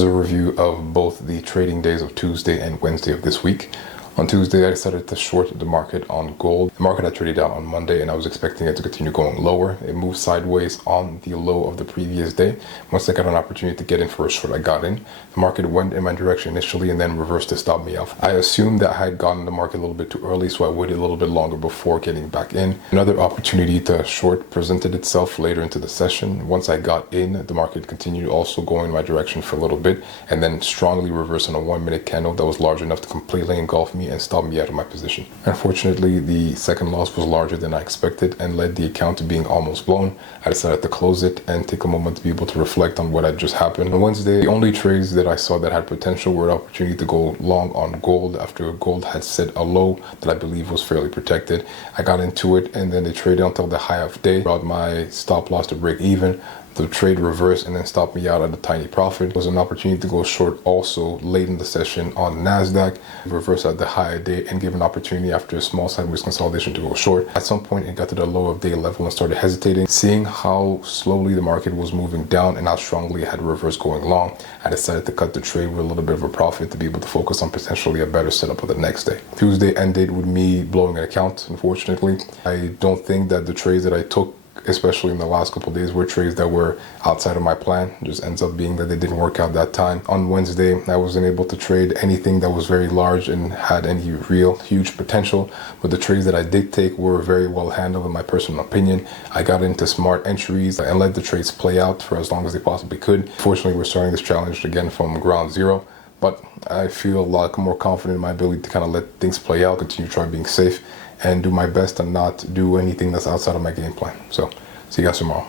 A review of both the trading days of Tuesday and Wednesday of this week. On Tuesday, I decided to short the market on gold. The market had traded down on Monday and I was expecting it to continue going lower. It moved sideways on the low of the previous day. Once I got an opportunity to get in for a short, I got in. The market went in my direction initially and then reversed to stop me off. I assumed that I had gotten the market a little bit too early, so I waited a little bit longer before getting back in. Another opportunity to short presented itself later into the session. Once I got in, the market continued also going in my direction for a little bit and then strongly reversed on a 1 minute candle that was large enough to completely engulf me and stop me out of my position. Unfortunately, the second loss was larger than I expected and led the account to being almost blown. I decided to close it and take a moment to be able to reflect on what had just happened. On Wednesday, the only trades that I saw that had potential were an opportunity to go long on gold after gold had set a low that I believe was fairly protected. I got into it and then they traded until the high of day, brought my stop loss to break even. The trade reversed and then stopped me out at a tiny profit. It was an opportunity to go short also late in the session on NASDAQ, reverse at the high of day and give an opportunity after a small sideways consolidation to go short. At some point, it got to the low of day level and started hesitating. Seeing how slowly the market was moving down and how strongly it had reversed going long, I decided to cut the trade with a little bit of a profit to be able to focus on potentially a better setup for the next day. Tuesday ended with me blowing an account, unfortunately. I don't think that the trades that I took, especially in the last couple of days, were trades that were outside of my plan. It just ends up being that they didn't work out that time. On Wednesday, I wasn't able to trade anything that was very large and had any real huge potential, but the trades that I did take were very well handled in my personal opinion. I got into smart entries and let the trades play out for as long as they possibly could. Fortunately, we're starting this challenge again from ground zero, but I feel a lot more confident in my ability to kind of let things play out, continue to try being safe, and do my best to not do anything that's outside of my game plan. So, see you guys tomorrow.